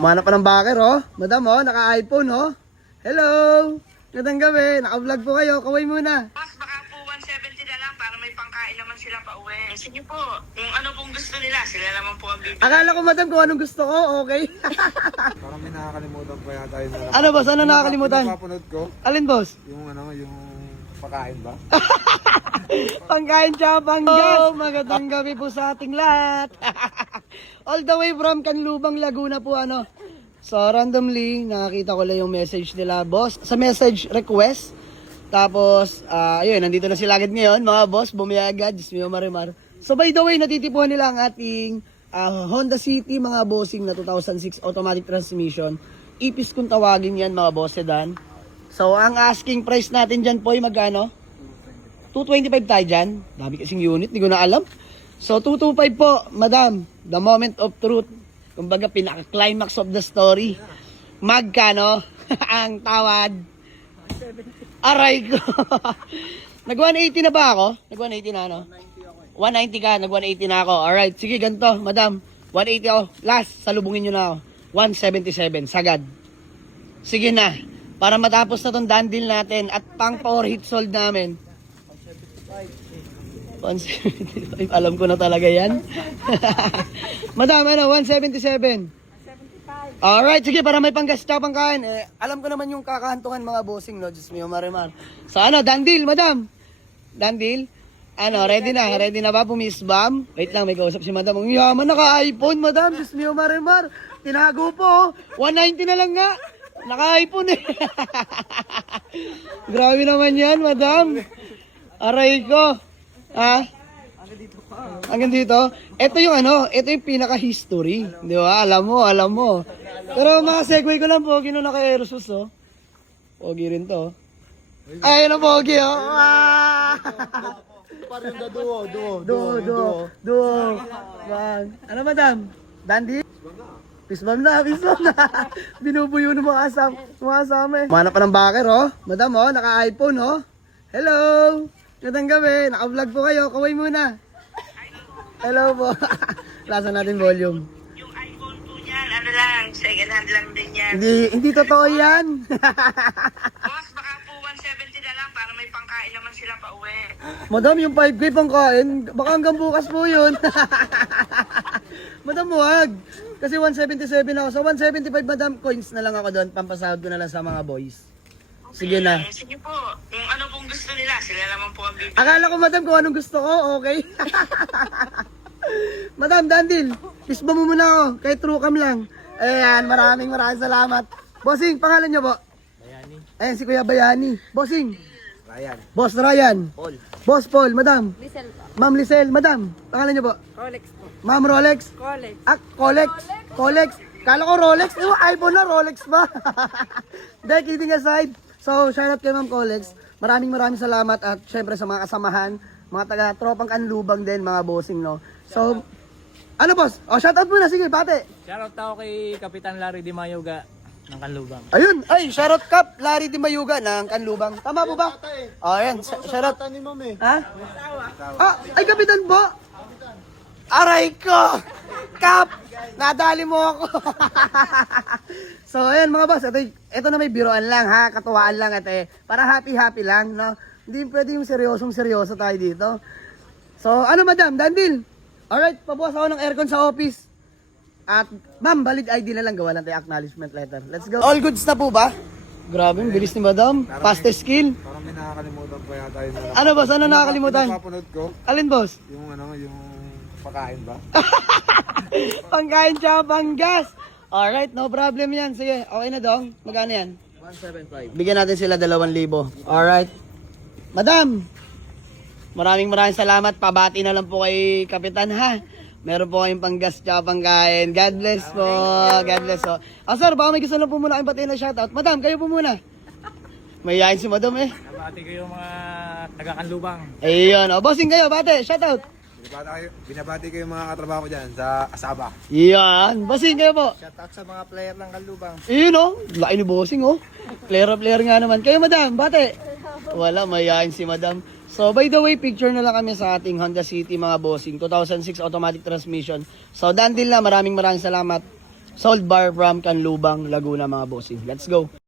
Umanap pa ng backer, oh. Madam, oh, naka-iPhone, oh. Hello. Gandang gabi. Naka-vlog po kayo. Kaway muna. Boss, baka po 170 na lang para may pangkain naman sila pa uwi. Sige po, kung ano pong gusto nila, sila naman po ang bibili. Akala ko, madam, kung anong gusto ko, okay. Parang may nakakalimutan pa yata yun. Ano, boss? Ano nakakalimutan? Napapanood ko, Alin, boss? yung pakain ba? Pangkain siya, panggas. Oh, magandang gabi po sa ating lahat. All the way from Canlubang, Laguna po, ano. So, randomly, nakakita ko lang yung message nila, boss. Sa message request. Tapos, ayun, nandito na sila agad ngayon, mga boss. Bumaya agad, Diyos mio, marimar. So, by the way, natitipuhan nila ang ating Honda City, mga bossing na 2006 automatic transmission. Ipis kung tawagin yan, mga boss, sedan. So, ang asking price natin dyan po ay magkano? 225 tayo dyan. Dami kasing unit, hindi ko na alam. So, 225 po, madam. The moment of truth. Kumbaga, pinaka-climax of the story. Magkano ang tawad? Aray ko. Nag-180 na ba ako? Nag-180 na, ano? 190 ka, nag-180 na ako. Alright, sige, ganito, madam. 180 ako. Last, salubungin nyo na ako. 177, sagad. Sige na. Para matapos na tong done deal natin at pang power hit sold namin. 175. Alam ko na talaga yan. Madam, ano, 177. 175. Alright, sige, para may panggas tsaka pangkain. Alam ko naman yung kakahantungan mga bossing, no? Diyos mio, marimar. So, ano, done deal, madam? Done deal? Ano, ready na? Ready na ba? Pumisbam? Wait lang, may kausap si madam. Ang yaman, naka-iPhone, madam. Diyos mio, marimar. Tinago po, 190 na lang nga. Naka-iPhone eh. Grabe naman yan, madam. Aray ko. Ha? Hanggang dito? Ito yung ano, ito yung pinaka-history. Di ba? Alam mo. Pero mga segue ko lang, pogi no naka-aerosus, oh. Pogi rin to. Ay, ano pogi, oh. Ah! Parang duo. Man. Ano, madam? Dandy? Pisbam na. Binubuyo ng mga asama eh. Umanap pa ng backer, oh. Madam, oh, naka-iPhone, oh. Hello. Gandang gabi. Naka-vlog po kayo. Kaway muna. Hello po. Lasan natin volume. Yung iPhone po niyan, ano lang, second hand lang din yan. Hindi totoo yan. Boss, baka po 170 na lang para may pangkain naman sila pa uwi. Madam, yung 5K pang kain, baka hanggang bukas po yun. Madam, huwag. Kasi 177 ako. So 175, madam, coins na lang ako doon. Pampasahod ko na lang sa mga boys. Sige na. Sige po, kung ano pong gusto nila, sila naman po ang bibili. Akala ko, madam, kung anong gusto ko, okay? Madam, Dandil, isba mo muna ako. Kay Trucam lang. Ayan, maraming salamat. Bossing, pangalan niyo po? Bayani. Ayan, si Kuya Bayani. Bossing. Ryan. Boss Ryan. Paul. Boss Paul, madam. Lisel po. Ma'am Lisel, madam. Pangalan niyo po? Rolex po. Ma'am Rolex. Rolex. Colex. Kala ko Rolex. iPhone na, Rolex ba? Dahil kidding aside. So, shoutout kay Ma'am Colex. Maraming salamat at syempre sa mga kasamahan, mga taga-tropang Canlubang din, mga bossing, no? So, ano boss? O, shoutout muna, sige, bate. Shoutout ako kay Kapitan Larry Di Mayuga ng Canlubang. Ayun, shoutout Kap, Larry Di Mayuga ng Canlubang. Tama po ba? O, ayan, shoutout. Ni Ma'am eh. Ha? Ay, kapitan po! Aray ko! Kap! Nadali mo ako! So, ayan mga boss, ito na may biroan lang ha, katuwaan lang ate. Para happy lang, no? Hindi pwede yung seryoso tayo dito. So, ano madam, Dandil? Alright, pabukas ako ng aircon sa office. At, ma'am, valid ID na lang, gawa lang tayo acknowledgement letter. Let's go. All goods na po ba? Grabe, ang bilis ni madam. Fastest skill. Parang may nakakalimutan pa yata yun. Ano boss, ano nakakalimutan? Napapanood ko, Alin boss? yung pakain ba? Pangkain siya, panggas. Alright, no problem yan. Sige, okay na dong. Magkano yan? 175. Bigyan natin sila 2,000. Alright. Madam, maraming salamat. Pabati na lang po kay Kapitan ha. Meron po kayong panggas tsaka pangkain. God bless po. God bless po. Sir, baka may gusto lang po muna kayong batiin na shoutout. Madam, kayo po muna. Mayayain si madam eh. Nabati ko yung mga taga-Canlubang. Ayun. Bossing kayo, bate. Shoutout. Binabati ko yung mga katrabaho ko dyan sa Asaba. Yan. Bossing kayo po. Shoutout sa mga player ng Canlubang. Ayun oh. Laki ni bossing oh. Player nga naman. Kayo madam, bate. Wala, mayayain si madam. So by the way, picture na lang kami sa ating Honda City mga bossing. 2006 automatic transmission. So done deal na. Maraming salamat. Salt Bar from Canlubang, Laguna mga bossing. Let's go.